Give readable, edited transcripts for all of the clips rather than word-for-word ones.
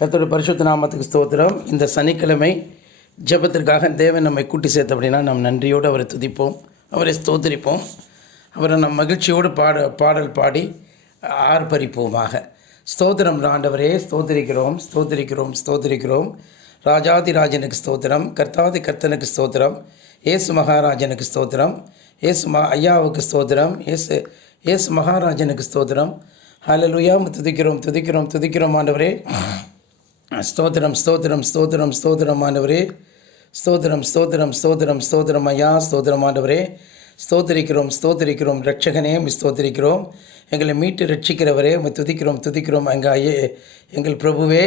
கர்த்தருடைய பரிசுத்த நாமத்துக்கு ஸ்தோத்திரம். இந்த சனிக்கிழமை ஜெபத்திற்காக தேவன் நம்மை கூட்டி சேர்த்த அப்படின்னா நாம் நன்றியோடு அவரை துதிப்போம், அவரை ஸ்தோத்திரிப்போம், அவரை நம் மகிழ்ச்சியோடு பாடல் பாடி ஆர்ப்பரிப்போமாக. ஸ்தோத்திரம் ஆண்டவரே, ஸ்தோத்திரிக்கிறோம் ஸ்தோத்திரிக்கிறோம் ஸ்தோத்திரிக்கிறோம். ராஜாதிராஜனுக்கு ஸ்தோத்திரம், கர்த்தாதி கர்த்தனுக்கு ஸ்தோத்திரம், ஏசு மகாராஜனுக்கு ஸ்தோத்திரம், ஐயாவுக்கு ஸ்தோத்திரம், ஏசு மகாராஜனுக்கு ஸ்தோத்திரம். ஹல்லேலூயா. துதிக்கிறோம் துதிக்கிறோம் துதிக்கிறோம் ஆண்டவரே. ஸ்தோத்திரம் ஸ்தோத்திரம் ஸ்தோத்திரம் ஸ்தோத்திரம் ஆண்டவரே. ஸ்தோத்திரம் ஸ்தோத்திரம் ஸ்தோத்திரம் ஸ்தோத்திரம் ஐயா. ஸ்தோத்திரம் ஆண்டவரே. ஸ்தோத்திரிக்கிறோம் ஸ்தோத்திரிக்கிறோம் ரட்சகனே, ஸ்தோத்திரிக்கிறோம். எங்களை மீட்டு ரட்சிக்கிறவரே, துதிக்கிறோம் துதிக்கிறோம் எங்கள் ஐயே, எங்கள் பிரபுவே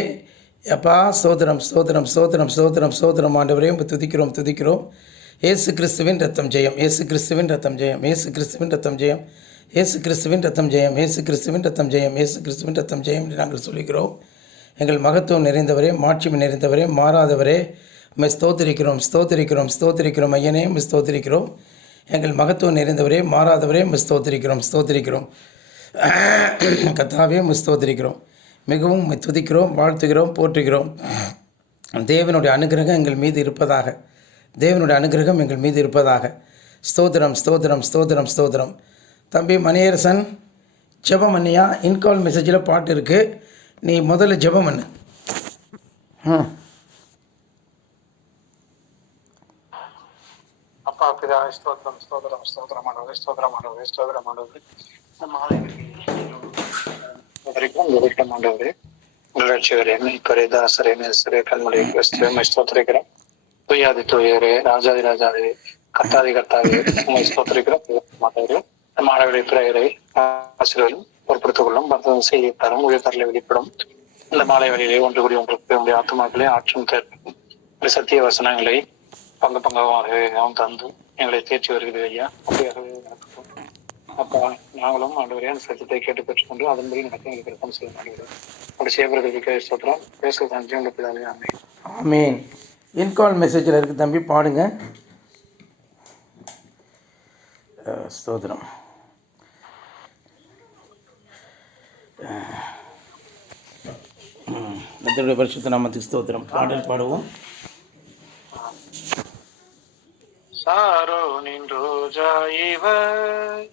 அப்பா. ஸ்தோத்திரம் ஸ்தோத்திரம் ஸ்தோத்திரம் ஸ்தோத்திரம் ஸ்தோத்திரம் ஆண்டவரே, துதிக்கிறோம் துதிக்கிறோம். ஏசு கிறிஸ்துவின் ரத்தம் ஜெயம், ஏசு கிறிஸ்துவின் ரத்தம் ஜெயம், ஏசு கிறிஸ்துவின் ரத்தம் ஜெயம், ஏசு கிறிஸ்துவின் ரத்தம் ஜெயம், ஏசு கிறிஸ்துவின் ரத்தம் ஜெயம், ஏசு கிறிஸ்துவின் ரத்தம் ஜெயம் என்று நாங்கள் சொல்லிக்கிறோம். எங்கள் மகத்துவம் நிறைந்தவரே, மாட்சிமை நிறைந்தவரே, மாறாதவரே, உம்மை ஸ்தோத்திரிக்கிறோம் ஸ்தோத்திரிக்கிறோம் ஸ்தோத்திரிக்கிறோம் ஐயனே, உம்மை ஸ்தோத்திரிக்கிறோம். எங்கள் மகத்துவம் நிறைந்தவரே, மாறாதவரே, உம்மை ஸ்தோத்திரிக்கிறோம் ஸ்தோத்திரிக்கிறோம். கர்த்தாவே, உம்மை ஸ்தோத்திரிக்கிறோம், மிகவும் உம்மை துதிக்கிறோம், வாழ்த்துகிறோம், போற்றுகிறோம். தேவனுடைய அனுகிரகம் எங்கள் மீது இருப்பதாக, தேவனுடைய அனுகிரகம் எங்கள் மீது இருப்பதாக. ஸ்தோத்திரம் ஸ்தோத்திரம் ஸ்தோத்திரம் ஸ்தோத்திரம். தம்பி மணியரசன், ஜெபம் பண்ணியா? இன்கால் மெசேஜில் பாட்டு இருக்குது, நீ முதல்ல ஜெபம் பண்ணு. அப்பா பிதாவே ஸ்தோத்திரம் ஸ்தோத்திரம் ஸ்தோத்திரம் ஆண்டவரே, ஸ்தோத்திரம் ஆண்டவரே, ஸ்தோத்திரம் ஆண்டவரே. இந்த மாலை ஆண்டவரே, ரட்சகரே, மீட்பரே, தாசரே, நேசரே, கண்மலையை கிறிஸ்துவே ஸ்தோத்திரிக்கிறோம். துயாதி துயரே, ராஜாதி ராஜாவே, கர்த்தாதி கர்த்தாவே, உண்மை ஸ்தோத்திரிக்கிறோம். ஆண்டவரே, இந்த மாணவர்களை பிரேயரை ஆசிரியர்களும் பொறுப்படுத்திக் கொள்ளும், பக்தன் செய்தி தரும் உயர்த்தரலை வெளிப்படும். இந்த மாலை வழியிலே ஒன்று கூடிய உங்களுக்கு உங்களுடைய ஆத்மாக்களை ஆற்றும் கேட்போம். சத்திய வசனங்களை பங்கு பங்கமாகவே நாம் தந்து எங்களை தேர்ச்சி வருகிறது ஐயா. அப்படியாகவே நடக்கும் அப்பா. நாங்களும் ஆண்டவரே அந்த சத்தியத்தை கேட்டு பெற்றுக்கொண்டு அதன்படி நடக்க எங்களுக்கு விருப்பம் செய்ய மாட்டேங்கிறோம். அப்படி செய்யப்படுறதுக்கு ஸ்தோத்திரம். பேச தஞ்சம் பிதாவே, ஆமென். ஆமென். இன்கால் மெசேஜில் இருக்குது தம்பி, பாடுங்க. ஸ்தோத்திரம். கர்த்தருடைய பரிசுத்த நாமத்துக்கு ஸ்தோத்திரம். பாடல் பாடுவோம். சாரோனின் ரோஜா இவர்,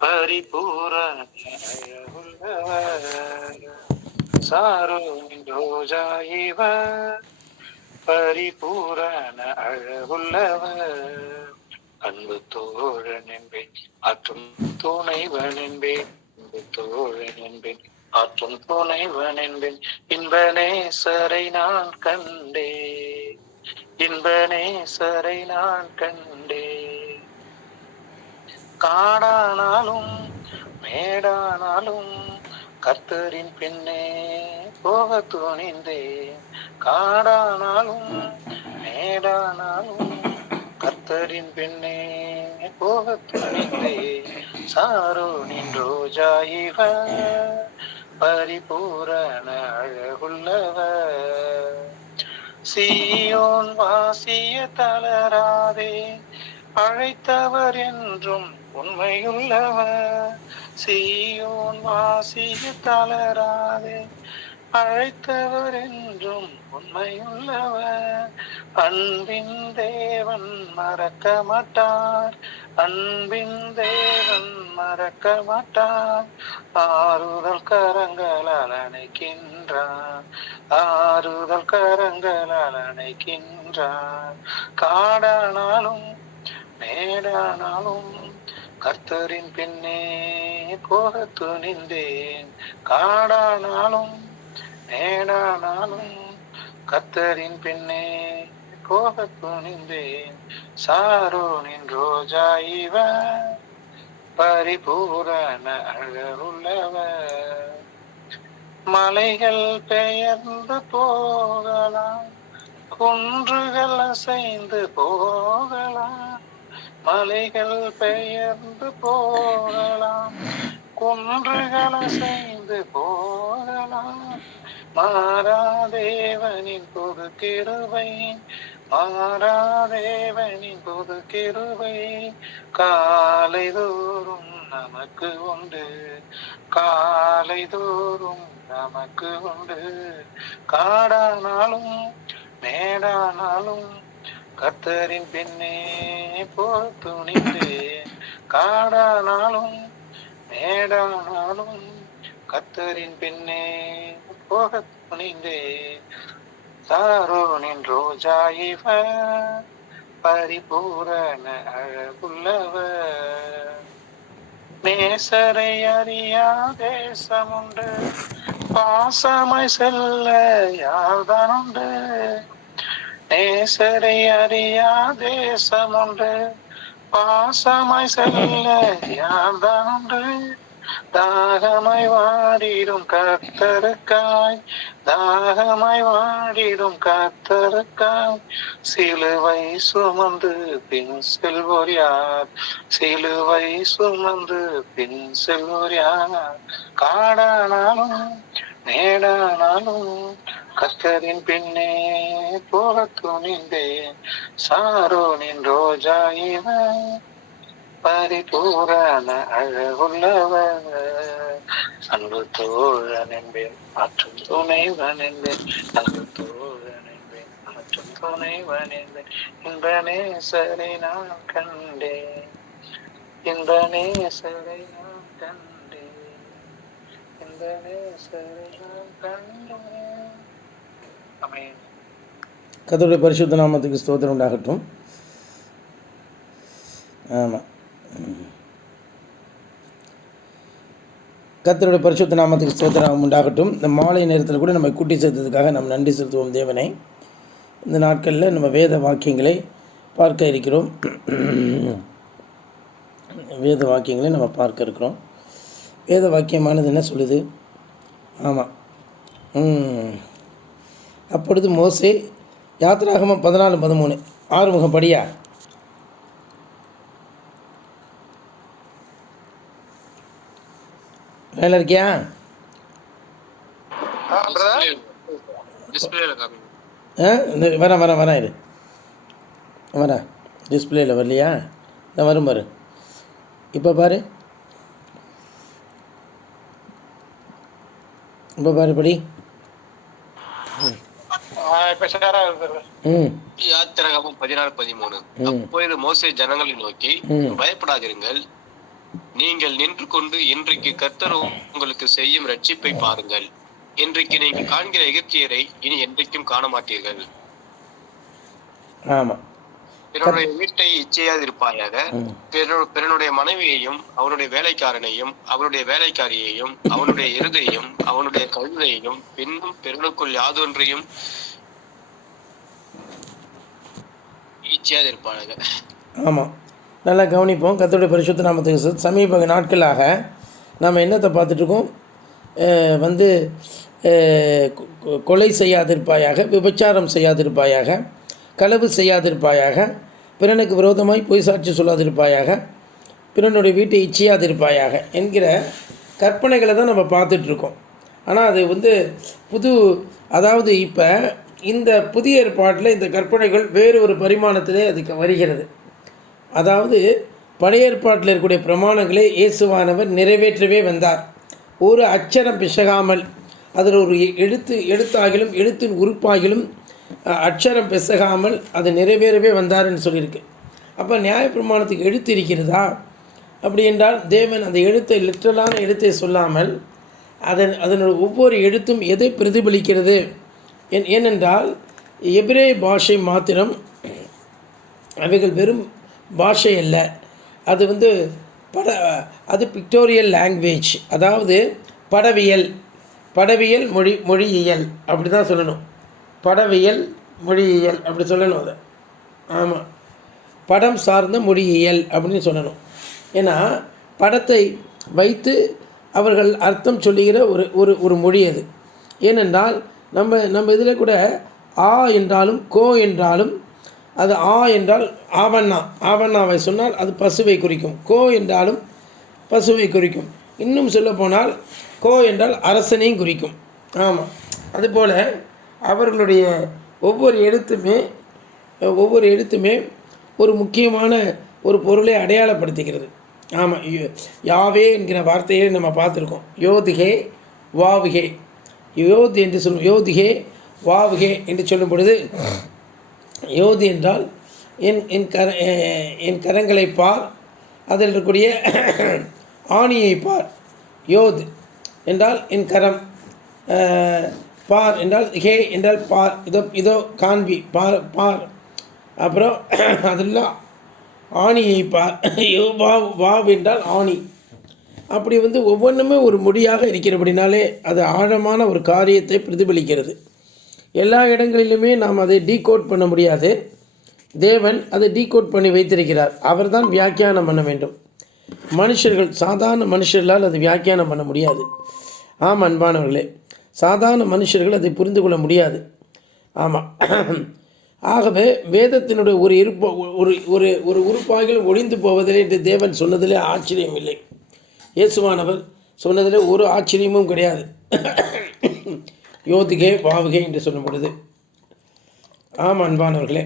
பரிபூரண அழகுள்ளவர். சாரோனின் ரோஜா இவர், பரிபூரண அழகுள்ளவர். அன்பு தோழன் என்பேன், ஆற்றும் துணைவன் என்பேன், அன்பு தோழன் என்பேன், ஆற்றும் துணைவன் என்பேன். இன்ப நேசரை நான் கண்டேன், இன்ப நேசரை நான் கண்டேன். காடானாலும் மேடானாலும் கர்த்தரின் பின்னே போக துணிந்தேன். காடானாலும் மேடானாலும் கர்த்தரின் பின்னே போக துணிந்தேன். சாரோனின் ரோஜா இவர், பரிபூரண அழகுள்ளவர். சீயோன் வாசிய தளராதே, அழைத்தவர் என்றும் உண்மையுள்ளவர். சீயோன் வாசிய தளராதே, அழைத்தவர் என்றும் உண்மையுள்ளவர். அன்பின் தேவன் மறக்க மாட்டார், அன்பின் தேவன் மறக்க மாட்டார். ஆறுதல் கரங்களால் அணைக்கின்றார், ஆறுதல் கரங்களால் அணைக்கின்றார். காடானாலும் மேடானாலும் கர்த்தரின் பின்னே போக துணிந்தேன். காடானாலும் மேடானாலும் கர்த்தரின் பின்னே போக துணிந்தேன். சாரோனின் ரோஜா இவர், பரிபூரண அழகுள்ளவர். மலைகள் பெயர்ந்து போகலாம், குன்றுகள் அசைந்து போகலாம். மலைகள் பெயர்ந்து போகலாம், குன்றுகள் அசைந்து போகலாம். மாறாதேவனின் புது கிருபை, மாறாதேவனின் புது கிருபை காலை தோறும் நமக்கு உண்டு, காலை தோறும் நமக்கு உண்டு. காடானாலும் மேடானாலும் கர்த்தரின் பின்னே போக துணிந்தேன். காடானாலும் மேடானாலும் கர்த்தரின் பின்னே போக துணிந்தேன். சாரோனின் ரோஜா இவர், பரிபூரண அழகுள்ளவர். நேசரை அறியா தேசமுண்டு, பாசமாய் செல்ல யார்தான் உண்டு. நேசரை அறியா தேசமுண்டு, பாசமாய் செல்ல யார்தான் உண்டு. தாகமாய் வாடிடும் கர்த்தருக்காய், தாகமாய் வாடிடும் கர்த்தருக்காய், சிலுவை சுமந்து பின் செல்வோர் யார், சிலுவை சுமந்து பின் செல்வோர் யார். காடானாலும் மேடானாலும் கர்த்தரின் பின்னே போக துணிந்தேன். சாரோனின் ரோஜா இவன், பரிபூரண அழகுள்ளவர். அன்பு தோழன் என்பேன் மற்றும் துணைவன் என்பேன், அன்பு தோழன் என்பேன் மற்றும் துணைவன் என்பேன். இந்த நேசரை நான் கண்டேன், இந்த நேசரை நான் கண்டேன், இந்த நேசரை நான் கண்டேன். ஆமென். கர்த்தருடைய பரிசுத்த நாமத்துக்கு ஸ்தோத்திரம் உண்டாகட்டும். ஆமாம், கர்த்தருடைய பரிசுத்த நாமத்துக்கு ஸ்தோத்திரம் உண்டாகட்டும். இந்த மாலை நேரத்தில் கூட நம்ம கூட்டி சேர்த்ததுக்காக நம்ம நன்றி செலுத்துவோம் தேவனை. இந்த நாட்களில் நம்ம வேத வாக்கியங்களை பார்க்க இருக்கிறோம். வேத வாக்கியங்களை நம்ம பார்க்க இருக்கிறோம். வேத வாக்கியமானது என்ன சொல்லுது? ஆமாம், அப்பொழுது மோசே, யாத்திராகமம் 14:13, ஆறுமுகம் படியா. வேலை இருக்கியா? வரேன் இரு, வரேன். டிஸ்பிளேயில் வரலையா? இந்த வரும் பாரு, இப்போ பாரு, இப்போ பாரு படி. யாத்திராகமம் 14:13. அப்பொழுது மோசே ஜனங்களை நோக்கி, பயப்படாதிருங்கள், நீங்கள் நின்று கொண்டு இன்றைக்கு கர்த்தர் உங்களுக்கு செய்யும் ரட்சிப்பை பாருங்கள். இன்றைக்கு நீங்கள் காண்கிற எகிப்தியரை இனி என்றைக்கும் காண மாட்டீர்கள். ஆமாம், பிறனுடைய வீட்டை இச்சையாதிருப்பாயாக, பிறனுடைய மனைவியையும் அவனுடைய வேலைக்காரனையும் அவனுடைய வேலைக்காரியையும் அவனுடைய எருதையும் அவனுடைய கழுதையையும் பின்னும் பிறனுக்குள் யாதொன்றையும் இச்சையாதிருப்பாயாக. ஆமாம், நல்லா கவனிப்போம். கர்த்தருடைய பரிசுத்த நாமத்துக்கு சமீப நாட்களாக நாம் என்னத்தை பார்த்துட்ருக்கோம்? வந்து கொலை செய்யாதிருப்பாயாக, விபச்சாரம் செய்யாதிருப்பாயாக, களவு செய்யாதிருப்பாயாக, பிறனுக்கு விரோதமாய் பொய் சாட்சி சொல்லாதிருப்பாயாக, பிறனுடைய வீட்டை இச்சையாதிருப்பாயாக என்கிற கற்பனைகளை தான் நம்ம பார்த்துட்ருக்கோம். ஆனால் அது வந்து அதாவது இப்போ இந்த புதிய ஏற்பாட்டில் இந்த கற்பனைகள் வேறு ஒரு பரிமாணத்திலே அதுக்கு வருகிறது. அதாவது பழைய ஏற்பாட்டில் இருக்கக்கூடிய பிரமாணங்களை இயேசுவானவர் நிறைவேற்றவே வந்தார். ஒரு அச்சரம் பிசகாமல், அதில் ஒரு எழுத்தாகிலும் எழுத்தின் உறுப்பாகிலும் அச்சரம் பிசகாமல் அது நிறைவேறவே வந்தார்ன்னு சொல்லியிருக்கு. அப்போ நியாயப்பிரமாணத்துக்கு எழுத்து இருக்கிறதா? அப்படி என்றால் தேவன் அந்த எழுத்தை லிட்டரலான எழுத்தை சொல்லாமல் அதனுடைய ஒவ்வொரு எழுத்தும் எதை பிரதிபலிக்கிறது? ஏனென்றால் எபிரேய பாஷை மாத்திரம், அவைகள் வெறும் பாஷை அல்ல, அது வந்து அது பிக்டோரியல் லாங்குவேஜ், அதாவது படவியல் மொழியியல் அப்படி தான் சொல்லணும். படவியல் மொழியியல் அப்படி சொல்லணும் அதை. ஆமாம், படம் சார்ந்த மொழியியல் அப்படின்னு சொல்லணும். ஏன்னா படத்தை வைத்து அவர்கள் அர்த்தம் சொல்லுகிற ஒரு மொழி அது. ஏனென்றால் நம்ம இதில் கூட ஆ என்றாலும் கோ என்றாலும், அது ஆ என்றால் ஆவண்ணாவை சொன்னால் அது பசுவை குறிக்கும், கோ என்றாலும் பசுவை குறிக்கும். இன்னும் சொல்லப்போனால் கோ என்றால் அரசனையும் குறிக்கும். ஆமாம், அதுபோல் அவர்களுடைய ஒவ்வொரு எழுத்துமே ஒரு முக்கியமான ஒரு பொருளை அடையாளப்படுத்துகிறது. ஆமாம், யாவே என்கிற வார்த்தையை நம்ம பார்த்துருக்கோம். யோதிகே வாவுகே, யோதி என்று சொல்லும், யோதிகே வாவுகே என்று சொல்லும் பொழுது, யோதி என்றால் என் கரங்களை பார், அதில் இருக்கக்கூடிய ஆணியை பார். யோத் என்றால் என் கரம், பார் என்றால் ஹே என்றால் பார், இதோ காண்பி, பார். அப்புறம் அதெல்லாம் ஆணியை பார். வாவ் என்றால் ஆணி. அப்படி ஒவ்வொன்றுமே ஒரு மொழியாக இருக்கிறபடினாலே அது ஆழமான ஒரு காரியத்தை பிரதிபலிக்கிறது. எல்லா இடங்களிலுமே நாம் அதை டீகோட் பண்ண முடியாது. தேவன் அதை டீகோட் பண்ணி வைத்திருக்கிறார். அவர் தான் வியாக்கியானம் பண்ண வேண்டும். மனுஷர்கள், சாதாரண மனுஷர்களால் அது வியாக்கியானம் பண்ண முடியாது. ஆமாம் அன்பானவர்களே, சாதாரண மனுஷர்கள் அதை புரிந்து கொள்ள முடியாது. ஆமாம். ஆகவே வேதத்தினுடைய ஒரு உறுப்பாகிலும் ஒழிந்து போவதில்லை என்று தேவன் சொன்னதிலே ஆச்சரியம் இல்லை. இயேசுவானவர் சொன்னதிலே ஒரு ஆச்சரியமும் கிடையாது. யோதிகே வாவுகே என்று சொல்லும் பொழுது, ஆமாம் அன்பானவர்களே,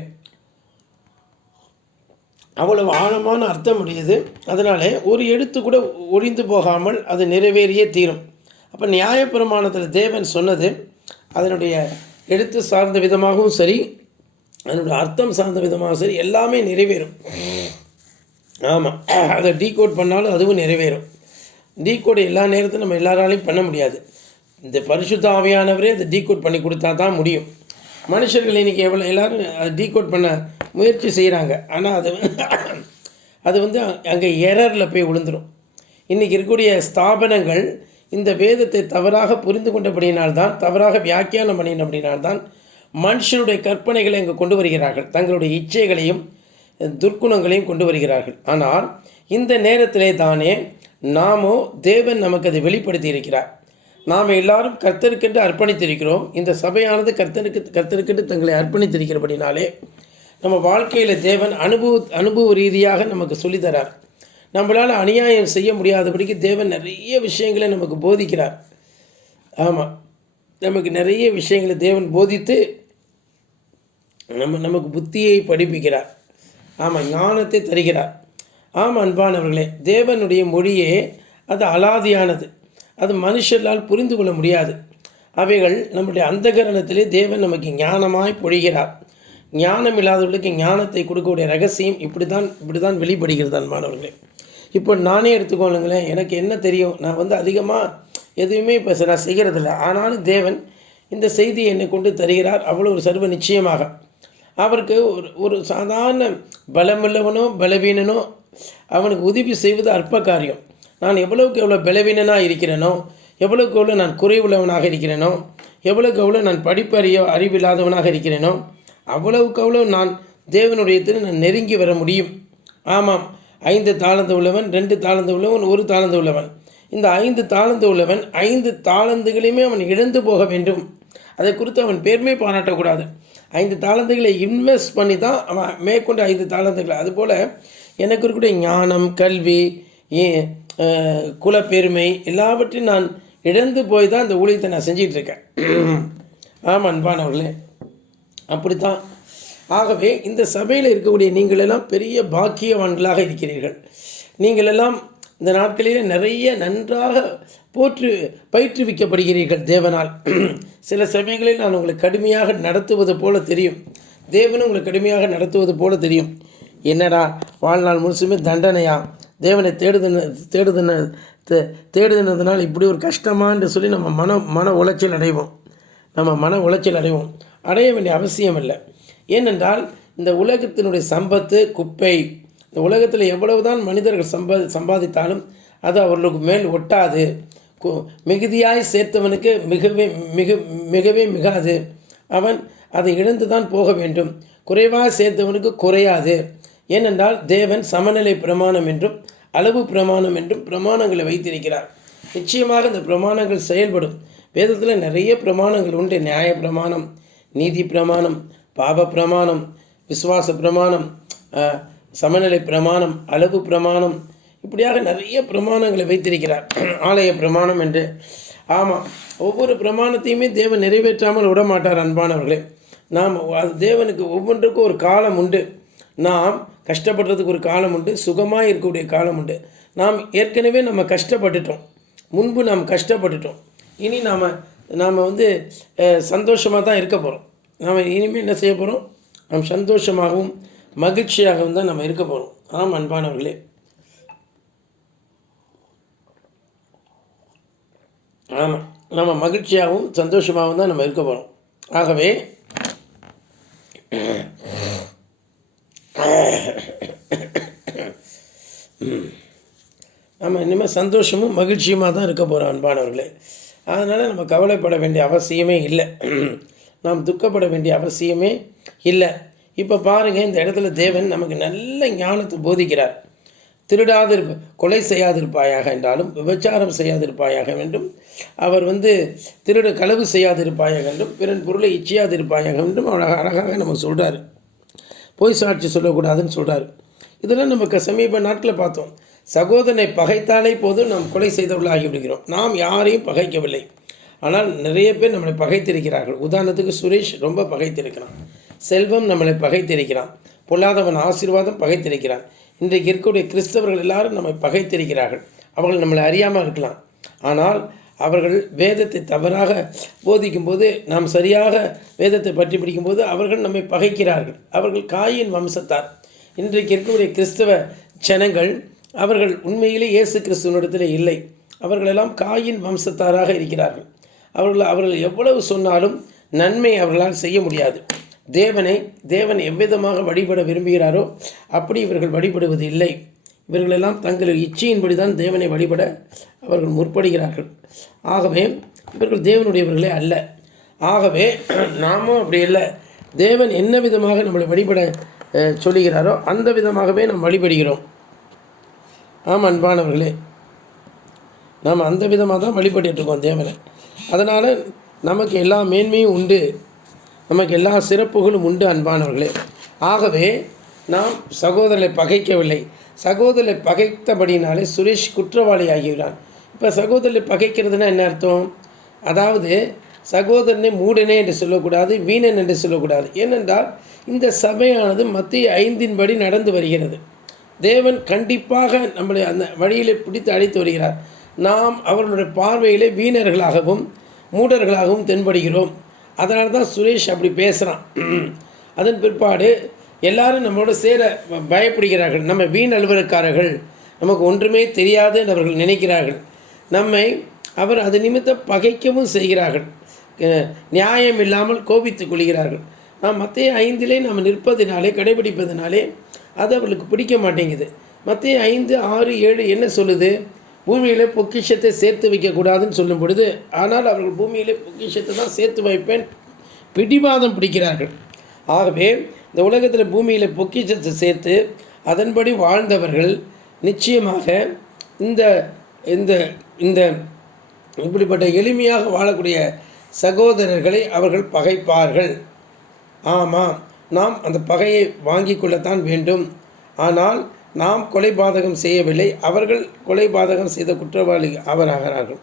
அவ்வளவு ஆழமான அர்த்தம் உடையது. அதனாலே ஒரு எழுத்து கூட ஒழிந்து போகாமல் அது நிறைவேறியே தீரும். அப்போ நியாயப்பிரமாணத்தில் தேவன் சொன்னது அதனுடைய எழுத்து சார்ந்த விதமாகவும் சரி, அதனுடைய அர்த்தம் சார்ந்த விதமாகவும் சரி, எல்லாமே நிறைவேறும். ஆமாம், அதை டீகோட் பண்ணாலும் அதுவும் நிறைவேறும். டீகோட் எல்லா நேரத்திலும் நம்ம எல்லாராலையும் பண்ண முடியாது. இந்த பரிசுத்த ஆவியானவரே அதை டீகோட் பண்ணி கொடுத்தா தான் முடியும். மனுஷர்கள் இன்றைக்கி எல்லோரும் அதை டீகோட் பண்ண முயற்சி செய்கிறாங்க. ஆனால் அது அங்கே எரரில் போய் விழுந்துடும். இன்றைக்கி இருக்கக்கூடிய ஸ்தாபனங்கள் இந்த வேதத்தை தவறாக புரிந்து கொண்டபடியினால்தான், தவறாக வியாக்கியானம் பண்ணினபடினால்தான் மனுஷனுடைய கற்பனைகளை அங்கே கொண்டு வருகிறார்கள். தங்களுடைய இச்சைகளையும் துர்க்குணங்களையும் கொண்டு வருகிறார்கள். ஆனால் இந்த நேரத்திலே தானே நாமோ தேவன் நமக்கு அதை வெளிப்படுத்தி இருக்கிறார். நாம் எல்லாரும் கர்த்தருக்கென்று அர்ப்பணித்திருக்கிறோம். இந்த சபையானது கர்த்தருக்கென்று தங்களை அர்ப்பணித்திருக்கிறபடினாலே நம்ம வாழ்க்கையில் தேவன் அனுபவ ரீதியாக நமக்கு சொல்லித்தரார். நம்மளால் அநியாயம் செய்ய முடியாதபடிக்கு தேவன் நிறைய விஷயங்களை நமக்கு போதிக்கிறார். ஆமாம், நமக்கு நிறைய விஷயங்களை தேவன் போதித்து நமக்கு புத்தியை படிப்பிக்கிறார். ஆமாம், ஞானத்தை தருகிறார். ஆமாம் அன்பானவர்களே, தேவனுடைய மொழியே அது அலாதியானது. அது மனுஷர்களால் புரிந்து கொள்ள முடியாது. அவைகள் நம்முடைய அந்தகரணத்திலே தேவன் நமக்கு ஞானமாய் பொழிகிறார். ஞானம் இல்லாதவர்களுக்கு ஞானத்தை கொடுக்கக்கூடிய ரகசியம் இப்படி தான் வெளிப்படுகிறது அன்பானவர்களே. இப்போ நானே எடுத்துக்கொள்ளுங்களேன், எனக்கு என்ன தெரியும், நான் அதிகமாக எதுவுமே இப்போ நான் செய்கிறதில்ல. ஆனாலும் தேவன் இந்த செய்தியை என்னை கொண்டு தருகிறார். அவ்வளோ ஒரு சர்வ நிச்சயமாக அவருக்கு ஒரு சாதாரண பலமுள்ளவனோ பலவீனனோ அவனுக்கு உதவி செய்வது அற்ப காரியம். நான் எவ்வளவுக்கு எவ்வளோ பலவீனனாக இருக்கிறேனோ, எவ்வளோக்கு எவ்வளோ நான் குறைவுள்ளவனாக இருக்கிறேனோ, எவ்வளோக்கு எவ்வளோ நான் அறிவில்லாதவனாக இருக்கிறேனோ, அவ்வளவுக்கு அவ்வளோ நான் தேவனுடைய நான் நெருங்கி வர முடியும். ஆமாம், 5 தாளந்து உள்ளவன், 2 தாளந்து உள்ளவன், 1 தாளந்து உள்ளவன். இந்த 5 தாளந்து உள்ளவன் 5 தாளந்துகளையுமே அவன் இழந்து போக வேண்டும். அதை குறித்து அவன் பெருமை பாராட்டக்கூடாது. 5 தாளந்துகளை இன்வெஸ்ட் பண்ணி தான் அவன் மேற்கொண்டு 5 தாளந்துகளை. அதுபோல் எனக்கு இருக்கக்கூடிய ஞானம், கல்வி, குலப்பெருமை எல்லாவற்றையும் நான் இழந்து போய் தான் இந்த ஊழியத்தை நான் செஞ்சிகிட்ருக்கேன். ஆமாம் அன்பானவர்களே, அப்படித்தான். ஆகவே இந்த சபையில் இருக்கக்கூடிய நீங்களெல்லாம் பெரிய பாக்கியவான்களாக இருக்கிறீர்கள். நீங்களெல்லாம் இந்த நாட்களிலே நிறைய நன்றாக பயிற்றுவிக்கப்படுகிறீர்கள் தேவனால். சில சமயங்களில் நான் உங்களை கடுமையாக நடத்துவது போல தெரியும். தேவனும் உங்களை கடுமையாக நடத்துவது போல தெரியும். என்னடா வாழ்நாள் முழுசுமே தண்டனையா, தேவனை தேடுதுனதுனால் இப்படி ஒரு கஷ்டமான்னு சொல்லி நம்ம மன உளைச்சல் அடைவோம். அடைய வேண்டிய அவசியம் இல்லை. ஏனென்றால் இந்த உலகத்தினுடைய சம்பத்து குப்பை. இந்த உலகத்தில் எவ்வளவுதான் மனிதர்கள் சம்பாதித்தாலும் அது அவர்களுக்கு மேல் ஒட்டாது. மிகுதியாய் சேர்த்தவனுக்கு மிகவே மிகாது. அவன் அதை இழந்து தான் போக வேண்டும். குறைவாக சேர்த்தவனுக்கு குறையாது. ஏனென்றால் தேவன் சமநிலை பிரமாணம் என்றும் அளவு பிரமாணம் என்றும் பிரமாணங்களை வைத்திருக்கிறார். நிச்சயமாக இந்த பிரமாணங்கள் செயல்படும். வேதத்தில் நிறைய பிரமாணங்கள் உண்டு. நியாய பிரமாணம், நீதி பிரமாணம், பாப பிரமாணம், விசுவாச பிரமாணம், சமநிலை பிரமாணம், அளவு பிரமாணம், இப்படியாக நிறைய பிரமாணங்களை வைத்திருக்கிறார். ஆலய பிரமாணம் என்று. ஆமாம், ஒவ்வொரு பிரமாணத்தையுமே தேவன் நிறைவேற்றாமல் விடமாட்டார் அன்பானவர்களே. நாம் தேவனுக்கு ஒவ்வொன்றுக்கும் ஒரு காலம் உண்டு. நாம் கஷ்டப்படுறதுக்கு ஒரு காலம் உண்டு, சுகமாக இருக்கக்கூடிய காலம் உண்டு. நாம் ஏற்கனவே நம்ம கஷ்டப்பட்டுட்டோம், முன்பு நாம் கஷ்டப்பட்டுட்டோம். இனி நாம் வந்து சந்தோஷமாக தான் இருக்க போகிறோம். நாம் இனிமேல் என்ன செய்ய போகிறோம்? நாம் சந்தோஷமாகவும் மகிழ்ச்சியாகவும் தான் நம்ம இருக்க போகிறோம். ஆம் அன்பானவர்களே, ஆமாம், நம்ம மகிழ்ச்சியாகவும் சந்தோஷமாகவும் தான் நம்ம இருக்க போகிறோம். ஆகவே நம்ம இனிமேல் சந்தோஷமும் மகிழ்ச்சியுமாக தான் இருக்க போகிறோம் அன்பானவர்களே. அதனால் நம்ம கவலைப்பட வேண்டிய அவசியமே இல்லை, நாம் துக்கப்பட வேண்டிய அவசியமே இல்லை. இப்போ பாருங்கள், இந்த இடத்துல தேவன் நமக்கு நல்ல ஞானத்தை போதிக்கிறார். கொலை செய்யாதிருப்பாயாக என்றாலும், விபச்சாரம் செய்யாதிருப்பாயாக என்றும், அவர் வந்து களவு செய்யாதிருப்பாயாக என்றும், பிறன் பொருளை இச்சையாதிருப்பாயாக என்றும் அழகாக நம்ம சொல்கிறார். பொய் சாட்சி சொல்லக்கூடாதுன்னு சொல்கிறார். இதெல்லாம் நமக்கு சமீப நாட்களில் பார்த்தோம். சகோதரனை பகைத்தாலே போதும் நாம் கொலை செய்தவர்களாகி விடுகிறோம். நாம் யாரையும் பகைக்கவில்லை, ஆனால் நிறைய பேர் நம்மளை பகைத்திருக்கிறார்கள். உதாரணத்துக்கு சுரேஷ் ரொம்ப பகைத்திருக்கிறான், செல்வம் நம்மளை பகைத்திருக்கிறான், பொல்லாதவன் ஆசீர்வாதம் பகைத்திருக்கிறான். இன்றைக்கு இருக்கக்கூடிய கிறிஸ்தவர்கள் எல்லாரும் நம்மை பகைத்திருக்கிறார்கள். அவர்கள் நம்மளை அறியாமல் இருக்கலாம், ஆனால் அவர்கள் வேதத்தை தவறாக போதிக்கும்போது, நாம் சரியாக வேதத்தை பற்றி பிடிக்கும்போது அவர்கள் நம்மை பகைக்கிறார்கள். அவர்கள் காயின் வம்சத்தார். இன்றைக்கு இருக்கக்கூடிய கிறிஸ்தவ ஜனங்கள் அவர்கள் உண்மையிலே இயேசு கிறிஸ்துவனிடத்தில் இல்லை. அவர்களெல்லாம் காயின் வம்சத்தாராக இருக்கிறார்கள். அவர்கள் எவ்வளவு சொன்னாலும் நன்மை அவர்களால் செய்ய முடியாது. தேவன் எவ்விதமாக வழிபட விரும்புகிறாரோ அப்படி இவர்கள் வழிபடுவது இல்லை. இவர்களெல்லாம் தங்கள் இச்சையின்படி தான் தேவனை வழிபட அவர்கள் முற்படுகிறார்கள். ஆகவே இவர்கள் தேவனுடையவர்களே அல்ல. ஆகவே நாமும் அப்படி இல்லை. தேவன் என்ன விதமாக நம்மளை வழிபட சொல்லுகிறாரோ அந்த விதமாகவே நாம் வழிபடுகிறோம். ஆமாம் அன்பானவர்களே, நாம் அந்த விதமாக தான் வழிபட்டுருக்கோம் தேவனை. அதனால் நமக்கு எல்லா மேன்மையும் உண்டு, நமக்கு எல்லா சிறப்புகளும் உண்டு அன்பானவர்களே. ஆகவே நாம் சகோதரரை பகைக்கவில்லை. சகோதரரை பகைத்தபடினாலே சுரேஷ் குற்றவாளி ஆகிவிடான். இப்போ சகோதரரை பகைக்கிறதுனா என்ன அர்த்தம்? அதாவது சகோதரனை மூடனே என்று சொல்லக்கூடாது, வீணன் என்று சொல்லக்கூடாது. ஏனென்றால் இந்த சபையானது மத்திய 5 நடந்து வருகிறது. தேவன் கண்டிப்பாக நம்மளை அந்த வழியிலே பிடித்து அழைத்து வருகிறார். நாம் அவர்களுடைய பார்வையிலே வீணர்களாகவும் மூடர்களாகவும் தென்படுகிறோம். அதனால தான் சுரேஷ் அப்படி பேசுகிறான். அதன் பிற்பாடு எல்லாரும் நம்மளோட சேர பயப்படுகிறார்கள். நம்ம வீண் அலுவலக்காரர்கள், நமக்கு ஒன்றுமே தெரியாது என்று அவர்கள் நினைக்கிறார்கள். நம்மை அவர் அது நிமித்தம் பகைக்கவும் செய்கிறார்கள். நியாயம் இல்லாமல் கோபித்துக் கொள்கிறார்கள். நாம் மத்திய 5 நாம் நிற்பதினாலே, கடைபிடிப்பதினாலே அது அவர்களுக்கு பிடிக்க மாட்டேங்குது. மத்திய 5, 6, 7 என்ன சொல்லுது? பூமியில் பொக்கிஷத்தை சேர்த்து வைக்கக்கூடாதுன்னு சொல்லும் பொழுது, ஆனால் அவர்கள் பூமியிலே பொக்கிஷத்தை தான் சேர்த்து வைப்பேன் பிடிவாதம் பிடிக்கிறார்கள். ஆகவே இந்த உலகத்தில் பூமியில் பொக்கிஷத்தை சேர்த்து அதன்படி வாழ்ந்தவர்கள் நிச்சயமாக இந்த இந்த இந்த இப்படிப்பட்ட எளிமையாக வாழக்கூடிய சகோதரர்களை அவர்கள் பகைப்பார்கள். ஆமாம், நாம் அந்த பகையை வாங்கி கொள்ளத்தான் வேண்டும். ஆனால் நாம் கொலைபாதகம் செய்யவில்லை, அவர்கள் கொலைபாதகம் செய்த குற்றவாளி அவராகிறார்கள்.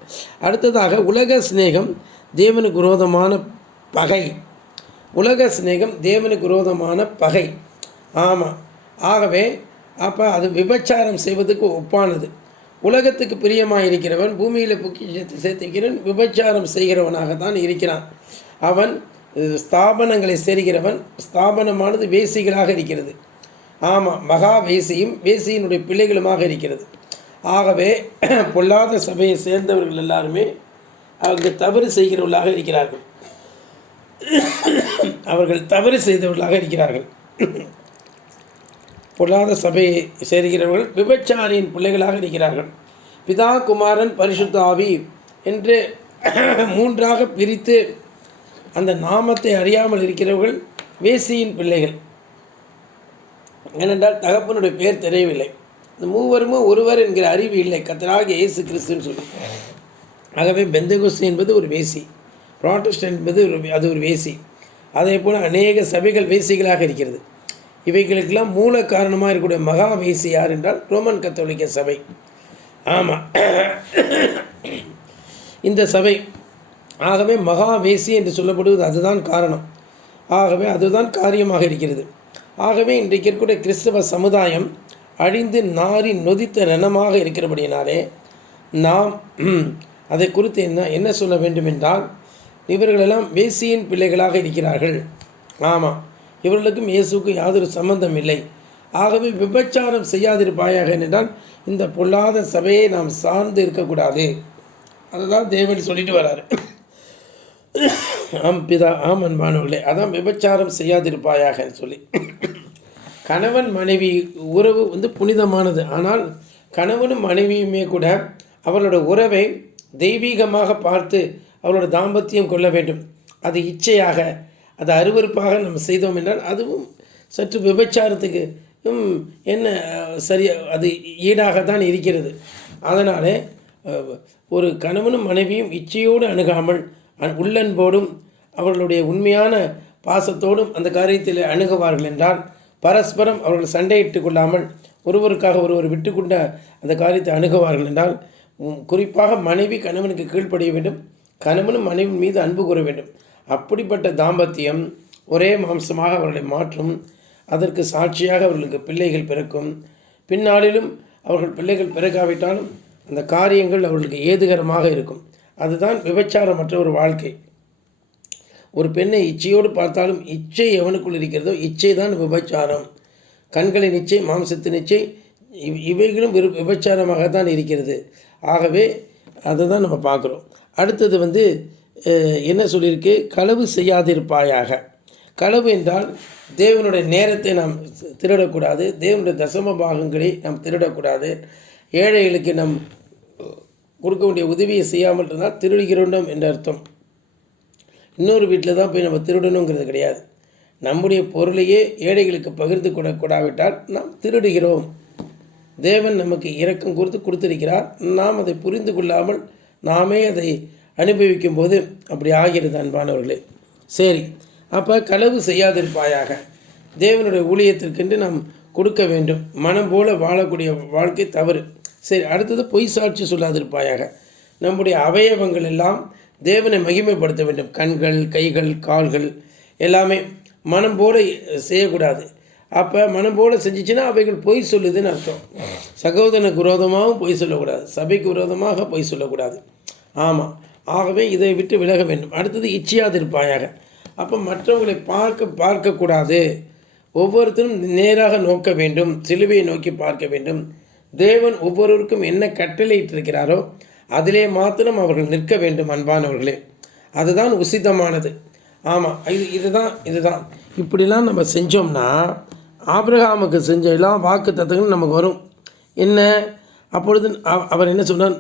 அடுத்ததாக உலக சிநேகம் தேவனுக்கு விரோதமான பகை. உலக சிநேகம் தேவனுக்கு விரோதமான பகை. ஆமாம், ஆகவே அப்போ அது விபச்சாரம் செய்வதுக்கு ஒப்பானது. உலகத்துக்கு பிரியமாக இருக்கிறவன், பூமியில் பொக்கிஷத்தை சேர்த்திருக்கிறவன் விபச்சாரம் செய்கிறவனாகத்தான் இருக்கிறான். அவன் ஸ்தாபனங்களை சேர்கிறவன், ஸ்தாபனமானது வேசிகளாக இருக்கிறது. ஆமாம், மகா வேசியும் வேசியினுடைய பிள்ளைகளுமாக இருக்கிறது. ஆகவே பொல்லாத சபையை சேர்ந்தவர்கள் எல்லாருமே அவங்க தவறு செய்கிறவர்களாக இருக்கிறார்கள். அவர்கள் தவறு செய்தவர்களாக இருக்கிறார்கள். பொல்லாத சபையை சேர்கிறவர்கள் விபச்சாரியின் பிள்ளைகளாக இருக்கிறார்கள். பிதா, குமாரன், பரிசுத்த ஆவி என்று 3 பிரித்து அந்த நாமத்தை அறியாமல் இருக்கிறவர்கள் வேசியின் பிள்ளைகள். ஏனென்றால் தகப்பனுடைய பேர் தெரியவில்லை. இந்த மூவருமே ஒருவர் என்கிற அறிவு இல்லை, கர்த்தராகிய இயேசு கிறிஸ்துன்னு சொல்லி. ஆகவே பெந்தெகோஸ்து என்பது ஒரு வேசி, புராட்டஸ்டன்ட் என்பது அது ஒரு வேசி. அதே போல் அநேக சபைகள் வேசிகளாக இருக்கிறது. இவைகளுக்கெல்லாம் மூல காரணமாக இருக்கக்கூடிய மகா வேசி யார் என்றால் ரோமன் கத்தோலிக்க சபை. ஆமாம், இந்த சபை ஆகவே மகா வேசி என்று சொல்லப்படுவது அதுதான் காரணம். ஆகவே அதுதான் காரியமாக இருக்கிறது. ஆகவே இன்றைக்கு இருக்கக்கூடிய கிறிஸ்தவ சமுதாயம் அழிந்து நாரி நொதித்த ரணமாக இருக்கிறபடியினாலே நாம் அதை குறித்து என்ன சொல்ல வேண்டும் என்றால், இவர்களெல்லாம் வேசியின் பிள்ளைகளாக இருக்கிறார்கள். ஆமாம், இவர்களுக்கும் இயேசுக்கும் யாதொரு சம்பந்தம் இல்லை. ஆகவே விபச்சாரம் செய்யாதிருப்பாயாக என்றால் இந்த பொல்லாத சபையை நாம் சார்ந்து இருக்கக்கூடாது. அதுதான் தேவன் சொல்லிட்டு வர்றாரு. ஆம் அன்பானவர்களே, அதான் விபச்சாரம் செய்யாதிருப்பாயாகன்னு சொல்லி. கணவன் மனைவி உறவு புனிதமானது. ஆனால் கணவனும் மனைவியுமே கூட அவளோட உறவை தெய்வீகமாக பார்த்து அவளோட தாம்பத்தியம் கொள்ள வேண்டும். அது இச்சையாக, அது அருவருப்பாக நம்ம செய்தோம் என்றால் அதுவும் சற்று விபச்சாரத்துக்கு என்ன சரியா அது ஈடாகத்தான் இருக்கிறது. அதனால் ஒரு கணவனும் மனைவியும் இச்சையோடு அணுகாமல் உள்ளன்போடும் அவர்களுடைய உண்மையான பாசத்தோடும் அந்த காரியத்தில் அணுகுவார்கள் என்றால், பரஸ்பரம் அவர்கள் சண்டையிட்டு கொள்ளாமல் ஒருவருக்காக ஒருவர் விட்டு கொண்ட அந்த காரியத்தை அணுகுவார்கள் என்றால், குறிப்பாக மனைவி கணவனுக்கு கீழ்ப்படிய வேண்டும், கணவனும் மனைவி மீது அன்பு கூற வேண்டும். அப்படிப்பட்ட தாம்பத்தியம் ஒரே மாம்சமாக அவர்களை மாற்றும். அதற்கு சாட்சியாக அவர்களுக்கு பிள்ளைகள் பிறக்கும். பின்னாளிலும் அவர்கள் பிள்ளைகள் பிறக்காவிட்டாலும் அந்த காரியங்கள் அவர்களுக்கு ஏதுகரமாக இருக்கும். அதுதான் விபச்சாரமற்ற ஒரு வாழ்க்கை. ஒரு பெண்ணை இச்சையோடு பார்த்தாலும் இச்சை எவனுக்குள் இருக்கிறதோ இச்சை தான் விபச்சாரம். கண்களின் இச்சை, மாம்சத்தின் இச்சை, இவைகளும் விபச்சாரமாகத்தான் இருக்கிறது. ஆகவே அதை தான் நம்ம பார்க்குறோம். அடுத்தது என்ன சொல்லியிருக்கு? களவு செய்யாதிருப்பாயாக. களவு என்றால் தேவனுடைய நேரத்தை நாம் திருடக்கூடாது, தேவனுடைய தசம பாகங்களை நாம் திருடக்கூடாது, ஏழைகளுக்கு நாம் கொடுக்க வேண்டிய உதவியை செய்யாமல் இருந்தால் திருடுகிறோம் என்ற அர்த்தம். இன்னொரு வீட்டில் தான் போய் நம்ம திருடணுங்கிறது கிடையாது. நம்முடைய பொருளையே ஏழைகளுக்கு பகிர்ந்து கொடாவிட்டால் நாம் திருடுகிறோம். தேவன் நமக்கு இரக்கம் கொடுத்திருக்கிறார். நாம் அதை புரிந்து கொள்ளாமல் நாமே அதை அனுபவிக்கும் போது அப்படி ஆகிறது அன்பானவர்களே. சரி, அப்போ களவு செய்யாதிருப்பாயாக. தேவனுடைய ஊழியத்திற்கென்று நாம் கொடுக்க வேண்டும். மனம் போல வாழக்கூடிய வாழ்க்கை தவறு. சரி, அடுத்தது பொய் சாட்சி சொல்லாதிருப்பாயாக. நம்முடைய அவயவங்கள் எல்லாம் தேவனை மகிமைப்படுத்த வேண்டும். கண்கள், கைகள், கால்கள் எல்லாமே மனம் போல செய்யக்கூடாது. அப்போ மனம் போல செஞ்சிச்சுன்னா அவைகள் பொய் சொல்லுதுன்னு அர்த்தம். சகோதரனுக்கு விரோதமாகவும் பொய் சொல்லக்கூடாது, சபைக்கு விரோதமாக பொய் சொல்லக்கூடாது. ஆமாம், ஆகவே இதை விட்டு விலக வேண்டும். அடுத்தது இச்சையாதிருப்பாயாக. அப்போ மற்றவங்களை பார்க்கக்கூடாது. ஒவ்வொருத்தரும் நேராக நோக்க வேண்டும், சிலுவையை நோக்கி பார்க்க வேண்டும். தேவன் ஒவ்வொருவருக்கும் என்ன கட்டளையிட்டிருக்கிறாரோ அதிலே மாத்திரம் அவர்கள் நிற்க வேண்டும் அன்பானவர்களே. அதுதான் உசிதமானது. ஆமாம், இதுதான் இப்படிலாம் நம்ம செஞ்சோம்னா ஆபிரகாமுக்கு செஞ்ச எல்லா வாக்கு தத்தங்களும் நமக்கு வரும். என்ன? அப்பொழுது அவர் என்ன சொன்னார்?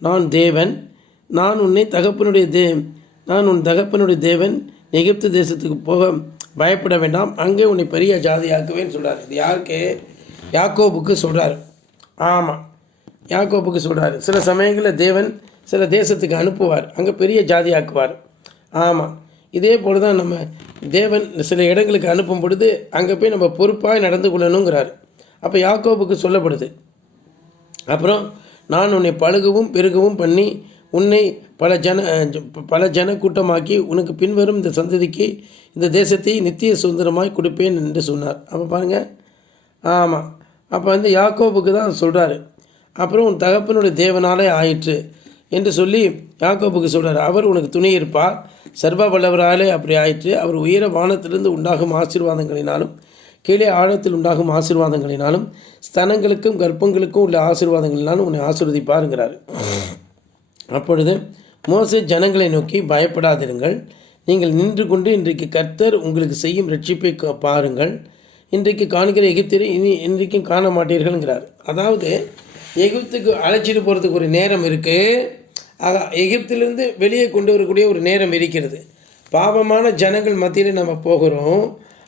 நான் தேவன், நான் உன் தகப்பனுடைய தேவன், எகிப்து தேசத்துக்கு போக பயப்பட வேண்டாம், அங்கே உன்னை பெரிய ஜாதியாக்குவேன்னு சொல்கிறார். இது யாருக்கு? யாக்கோபுக்கு சொல்கிறார். ஆமாம், யாக்கோபுக்கு சொல்கிறார். சில சமயங்களில் தேவன் சில தேசத்துக்கு அனுப்புவார், அங்கே பெரிய ஜாதியாக்குவார். ஆமாம், இதே போல் தான் நம்ம தேவன் சில இடங்களுக்கு அனுப்பும் பொழுது அங்கே போய் நம்ம பொறுப்பாக நடந்து கொள்ளணுங்கிறார். அப்போ யாக்கோபுக்கு சொல்லப்படுது. அப்புறம் நான் உன்னை பழுகவும் பெருகவும் பண்ணி உன்னை பல ஜன கூட்டமாக்கி உனக்கு பின்வரும் இந்த சந்ததிக்கு இந்த தேசத்தை நித்திய சுதந்திரமாய் கொடுப்பேன் என்று சொன்னார். அப்போ பாருங்கள். ஆமாம், அப்போ யாக்கோபுக்கு தான் சொல்கிறாரு. அப்புறம் உன் தகப்பனுடைய தேவனாலே ஆயிற்று என்று சொல்லி யாக்கோபுக்கு சொல்கிறார். அவர் உனக்கு துணை இருப்பார், சர்வ வல்லவராலே அப்படி ஆயிற்று. அவர் உயர வானத்திலிருந்து உண்டாகும் ஆசீர்வாதங்களினாலும் கீழே ஆழத்தில் உண்டாகும் ஆசீர்வாதங்களினாலும் ஸ்தனங்களுக்கும் கர்ப்பங்களுக்கும் உள்ள ஆசீர்வாதங்களினாலும் உன்னை ஆசீர்வதிப்பாருங்கிறார். அப்பொழுது மோசே ஜனங்களை நோக்கி, பயப்படாதிருங்கள், நீங்கள் நின்று கொண்டு இன்றைக்கு கர்த்தர் உங்களுக்கு செய்யும் ரட்சிப்பை பாருங்கள். இன்றைக்கு காண்கிற எகிப்தியரை இன்றைக்கும் காண மாட்டீர்கள்ங்கிறார். அதாவது எகிப்துக்கு அழைச்சிட்டு போகிறதுக்கு ஒரு நேரம் இருக்குது. ஆக எகிப்திலிருந்து வெளியே கொண்டு வரக்கூடிய ஒரு நேரம் இருக்கிறது. பாவமான ஜனங்கள் மத்தியில் நம்ம போகிறோம்,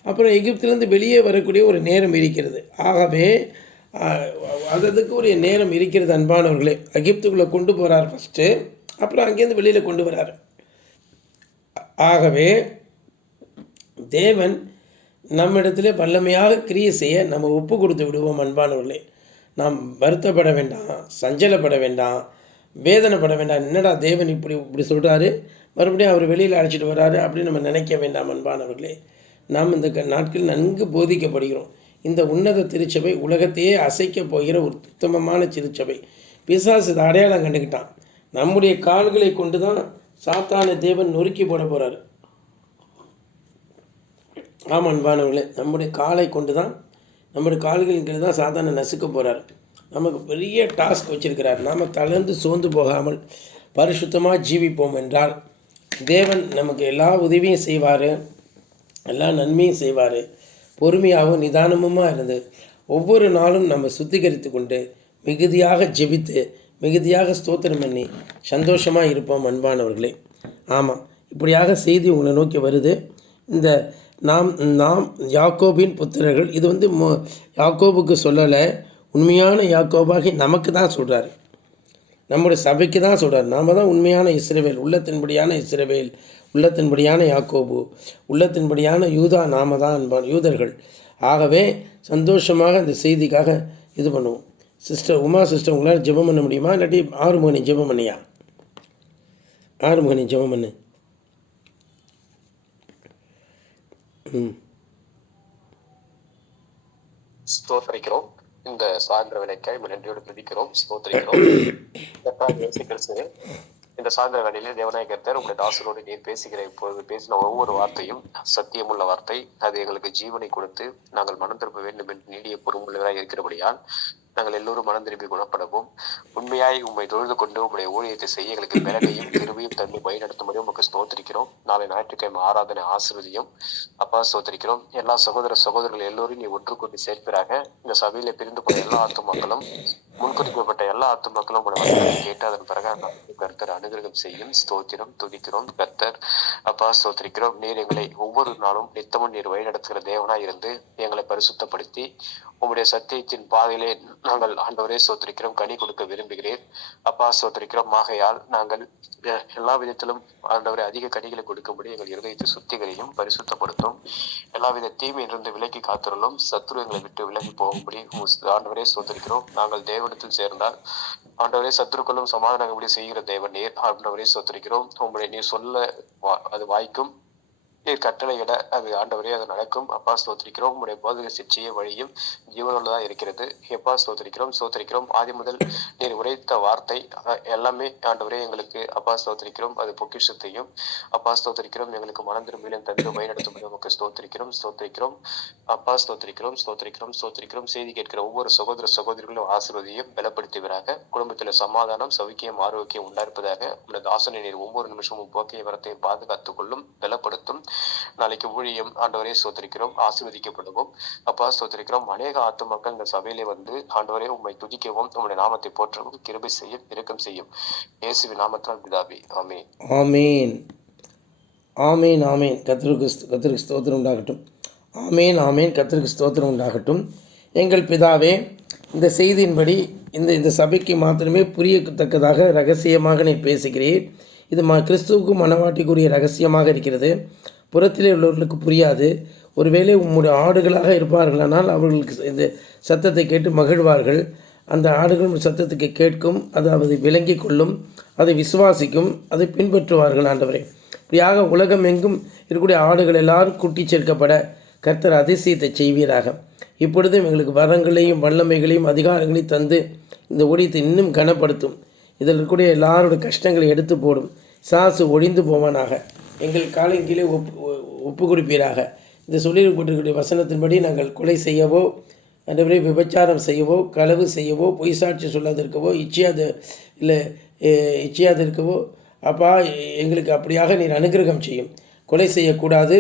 அப்புறம் எகிப்திலிருந்து வெளியே வரக்கூடிய ஒரு நேரம் இருக்கிறது. ஆகவே அதுக்கு ஒரு நேரம் இருக்கிறது அன்பானவர்களே. எகிப்துக்குள்ளே கொண்டு போகிறார் ஃபஸ்ட்டு, அப்புறம் அங்கேருந்து வெளியில் கொண்டு வரார். ஆகவே தேவன் நம்மிடத்திலே வல்லமையாக கிரியை செய்ய நம்ம ஒப்பு கொடுத்து விடுவோம் அன்பானவர்களே. நாம் வருத்தப்பட வேண்டாம், சஞ்சலப்பட வேண்டாம், வேதனைப்பட வேண்டாம். என்னடா தேவன் இப்படி சொல்கிறாரு, மறுபடியும் அவர் வெளியில் அழைச்சிட்டு வர்றாரு அப்படின்னு நம்ம நினைக்க வேண்டாம் அன்பானவர்களே. நாம் இந்த நாட்களில் நன்கு போதிக்கப்படுகிறோம். இந்த உன்னத திருச்சபை உலகத்தையே அசைக்கப் போகிற ஒரு உத்தமமான திருச்சபை. பிசாசு இதை அடையாளம் கண்டுக்கிட்டான். நம்முடைய கால்களை கொண்டு தான் சாத்தானை தேவன் நொறுக்கி போட போகிறார். ஆமாம் அன்பானவர்களே, நம்முடைய காலை கொண்டு தான், நம்முடைய கால்களின் கீழே தான் சாத்தானை நசுக்க போகிறார். நமக்கு பெரிய டாஸ்க் வச்சுருக்கிறார். நாம் தளர்ந்து சோர்ந்து போகாமல் பரிசுத்தமாக ஜீவிப்போம் என்றால் தேவன் நமக்கு எல்லா உதவியும் செய்வார், எல்லா நன்மையும் செய்வார். பொறுமையாகவும் நிதானமுமாக இருந்து ஒவ்வொரு நாளும் நம்ம சுத்திகரித்து கொண்டு மிகுதியாக ஜெபித்து மிகுதியாக ஸ்தோத்திரம் பண்ணி சந்தோஷமாக இருப்போம் அன்பானவர்களே. ஆமாம், இப்படியாக செய்தி உங்களை நோக்கி வருது. இந்த நாம் யாக்கோபின் புத்திரர்கள், இது யாக்கோபுக்கு சொல்லலை, உண்மையான யாக்கோபாகி நமக்கு தான் சொல்கிறார், நம்முடைய சபைக்கு தான் சொல்கிறார். நாம் தான் உண்மையான இஸ்ரவேல், உள்ளத்தின்படியான இஸ்ரவேல், உள்ளத்தின்படியான யாக்கோபு, உள்ளத்தின்படியான யூதா நாம தான் அன்பான யூதர்கள். ஆகவே சந்தோஷமாக இந்த செய்திக்காக இது பண்ணுவோம். சிஸ்டர் உமா சிஸ்டர், உங்களால் ஜெபம் பண்ண முடியுமா? இல்லாட்டி ஆறுமுகனி ஜெபம் பண்ணியா? ஆறுமுகனி ஜெபம் பண்ணு. ஸ்தோத்திரிக்கிறோம். இந்த சாயந்திர வேலைக்காய் நன்றியோடு துதிக்கிறோம், ஸ்தோத்திரிக்கிறோம். இந்த சாயந்திர வேலையிலே தேவனாய கர்த்தர் உங்களுடைய தாசரோடு நீர் பேசுகிற இப்போது பேசின ஒவ்வொரு வார்த்தையும் சத்தியமுள்ள வார்த்தை. அது எங்களுக்கு ஜீவனை கொடுத்து நாங்கள் மனம் திரும்ப வேண்டும் என்று நீடிய பொறுமுள்ளவராக இருக்கிறபடியால் நாங்கள் எல்லோரும் மனம் திரும்பி குணப்படவும் உண்மையாய் உண்மை தொழுது கொண்டு உங்களுடைய ஊழியத்தை செய்ய எங்களுக்கு பிறகையும் திரும்பியும் தண்ணி வழிநடத்தும்படியும் உங்களுக்கு ஸ்தோத்திரிக்கிறோம். நாளை ஞாயிற்றுக்கிழமை ஆராதனை ஆசீர்வதியும் அப்பா ஸ்தோத்திரிக்கிறோம். எல்லா சகோதரர்கள் எல்லோரும் நீ ஒன்று கொண்டு சேர்ப்பிறாக. இந்த சபையில பிரிந்து போன எல்லா ஆத்துமாக்களும், முன்குறிக்கப்பட்ட எல்லா ஆத்துமாக்களும் உங்களை கேட்டு அதன் பிறகு கர்த்தர் அனுகிரகம் செய்யும். ஸ்தோத்திரம் துதிக்கிறோம் கர்த்தர். அப்பா ஸ்தோத்திரிக்கிறோம். நீர் எங்களை ஒவ்வொரு நாளும் நித்தமும் நீர் வழிநடத்துகிற தேவனாய் இருந்து எங்களை பரிசுத்தப்படுத்தி உங்களுடைய சத்தியத்தின் பாதையிலே நாங்கள் ஆண்டவரே ஸ்தோத்திரிக்கிறோம் கனி கொடுக்க விரும்புகிறேன். அப்பா ஸ்தோத்திரிக்கிறோம். ஆகையால் நாங்கள் எல்லா விதத்திலும் ஆண்டவரை அதிக கனிகளை கொடுக்கும்படி எங்கள் இருதயத்தை சுத்திகரையும் பரிசுத்தப்படுத்தும். எல்லா வித தீமையிலிருந்து விலக்கி காத்துறலும் சத்துரு எங்களை விட்டு விலகி போகும்படி ஆண்டவரே ஸ்தோத்திரிக்கிறோம். நாங்கள் தேவனிடத்தில் சேர்ந்தால் ஆண்டவரே சத்துருக்களும் சமாதானங்களை செய்கிற தேவன் நீர். ஆண்டவரே ஸ்தோத்திரிக்கிறோம். உங்களுடைய நீர் சொல்ல அது வாய்க்கும், நீர் கட்டளையிட அது ஆண்டவரே அது நடக்கும். அப்பா ஸ்தோத்திரிக்கிறோம். உங்களுடைய போதக சிற்சிய வழியும் ஜீவனுள்ளதா இருக்கிறது. எப்பா ஸ்தோத்திரிக்கிறோம். ஆதி முதல் நீர் உரைத்த வார்த்தை எல்லாமே ஆண்டவரே எங்களுக்கு அப்பா ஸ்தோத்திரிக்கிறோம் அது பொக்கிஷத்தையும் அப்பா ஸ்தோத்திரிக்கிறோம் எங்களுக்கு மனம் திரும்பியும் தந்து வழிநடத்தும் நமக்கு ஸ்தோத்திரிக்கிறோம். அப்பா ஸ்தோத்திரிக்கிறோம். செய்தி கேட்கிற ஒவ்வொரு சகோதரர்களும் ஆசீர்வதியும் பலப்படுத்துவதாக. குடும்பத்துல சமாதானம் சௌக்கியம் ஆரோக்கியம் உண்டாயிருப்பதாக. உங்களுடைய தாசனை நீர் ஒவ்வொரு நிமிஷமும் போக்கிய வரத்தையும் பாதுகாத்துக் கொள்ளும், பலப்படுத்தும். நாளைக்கு ஊழியம் ஆண்டவரே ஸ்தோத்திரிக்கிறோம் ஆசீர்வதிக்கப்படுவோம். அப்பா ஸ்தோத்திரிக்கிறோம். அநேக ஆத்துமாக்கள் இந்த சபையிலே வந்து ஆண்டவரே உம்மை துதிக்கவும் உம்முடைய நாமத்தை போற்றவும் கிருபை செய்யும், இரக்கம் செய்யும். இயேசுவின் நாமத்தால் பிதாவே, ஆமென். ஆமீன் ஆமீன் ஆமீன். கர்த்தருக்கு ஸ்தோத்திரம் உண்டாகட்டும். ஆமீன். கர்த்தருக்கு ஸ்தோத்திரம் உண்டாகட்டும். எங்கள் பிதாவே, இந்த செய்தியின்படி இந்த சபைக்கு மாத்திரமே புரியத்தக்கதாக ரகசியமாக நீ பேசுகிறீர். இது கிறிஸ்துவுக்கு மனவாட்டிக்குரிய ரகசியமாக இருக்கிறது. புறத்திலே உள்ளவர்களுக்கு புரியாது. ஒருவேளை உம்முடைய ஆடுகளாக இருப்பார்களானால் அவர்களுக்கு இந்த சத்தத்தை கேட்டு மகிழ்வார்கள். அந்த ஆடுகள் சத்தத்துக்கு கேட்கும், அதை விளங்கி கொள்ளும், அதை விசுவாசிக்கும், அதை பின்பற்றுவார்கள். ஆண்டவரே, இப்படியாக உலகம் எங்கும் இருக்கக்கூடிய ஆடுகள் எல்லாரும் கூட்டி சேர்க்கப்பட கர்த்தர் அதிசயத்தை செய்வீராக. இப்பொழுதும் எங்களுக்கு வரங்களையும் வல்லமைகளையும் அதிகாரங்களையும் தந்து இந்த ஊழியத்தை இன்னும் கனப்படுத்தும். இதில் இருக்கக்கூடிய எல்லாருடைய கஷ்டங்களை எடுத்து போடும். சாசு ஒழிந்து போவானாக. எங்கள் காலின் கீழே ஒப்பு கொடுப்பீராக. இந்த சொல்லியிருக்கப்பட்டிருக்கிற வசனத்தின்படி நாங்கள் கொலை செய்யவோ, அன்றைய விபச்சாரம் செய்யவோ, களவு செய்யவோ, பொய் சாட்சி சொல்லாதிருக்கவோ, இச்சையாது இருக்கவோ அப்பா எங்களுக்கு அப்படியாக நீர் அனுகிரகம் செய்யும். கொலை செய்யக்கூடாது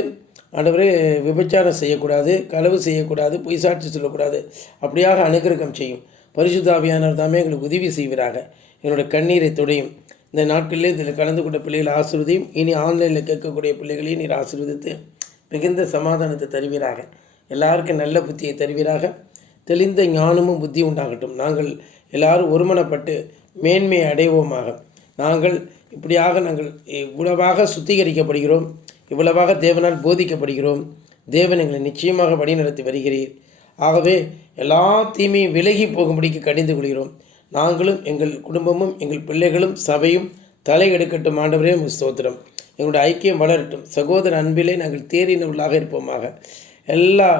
ஆண்டவரே, விபச்சாரம் செய்யக்கூடாது, களவு செய்யக்கூடாது, பொய் சாட்சி சொல்லக்கூடாது, அப்படியாக அனுகிரகம் செய்யும். பரிசுத்த ஆவியானவர் தாமே எங்களுக்கு உதவி செய்வீராக. என்னுடைய கண்ணீரை துடையும். இந்த நாட்களிலே இதில் கலந்து கொண்ட பிள்ளைகளை ஆசீர்வதியும். இனி ஆன்லைனில் கேட்கக்கூடிய பிள்ளைகளையும் நீர் ஆசீர்வதித்து மிகுந்த சமாதானத்தை தருவீராக. எல்லாருக்கும் நல்ல புத்தியை தருவீராக. தெளிந்த ஞானமும் புத்தி உண்டாகட்டும். நாங்கள் எல்லாரும் ஒருமனப்பட்டு மேன்மையை அடைவோமாக. நாங்கள் இவ்வளவாக சுத்திகரிக்கப்படுகிறோம், இவ்வளவாக தேவனால் போதிக்கப்படுகிறோம். தேவன் எங்களை நிச்சயமாக வழிநடத்தி வருகிறீர். ஆகவே எல்லா தீமையும் விலகி போகும்படிக்கு கடிந்து கொள்கிறோம். நாங்களும் எங்கள் குடும்பமும் எங்கள் பிள்ளைகளும் சபையும் தலை எடுக்கட்டும். ஆண்டவரே ஸ்தோத்திரம். எங்களுடைய ஐக்கியம் வளரட்டும். சகோதர அன்பிலே நாங்கள் தேறினவர்களாக இருப்போமாக. எல்லா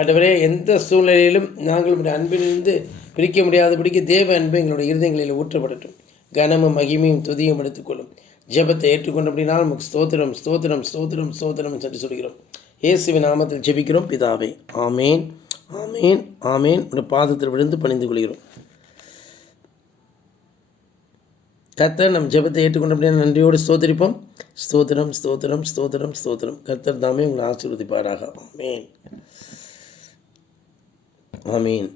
ஆண்டவரே எந்த சூழ்நிலையிலும் நாங்கள் உடைய அன்பிலிருந்து பிரிக்க முடியாதபடிக்கு தேவ அன்பு எங்களுடைய இருதயங்களில் ஊற்றப்படட்டும். கனமும் மகிமையும் துதியும் எடுத்துக்கொள்ளும். ஜெபத்தை ஏற்றுக்கொண்டு அப்படின்னா நமக்கு ஸ்தோத்திரம் ஸ்தோத்திரம் ஸ்தோத்திரம் ஸ்தோத்திரம் என்று சொல்கிறோம். இயேசுவின் நாமத்தில் ஜெபிக்கிறோம் பிதாவே. ஆமேன் ஆமேன் ஆமேன். உடைய பாதத்தில் விழுந்து பணிந்து கொள்கிறோம். கர்த்தர் நம் ஜெபத்தை ஏற்றுக்கொண்டு அப்படின்னா நன்றியோடு ஸ்தோத்திரிப்போம். ஸ்தோத்திரம் ஸ்தோத்திரம் ஸ்தோத்திரம் ஸ்தோத்திரம். கர்த்தர் தாமே உங்களை ஆசீர்வதிப்பாராக. ஆமேன் ஆமேன்.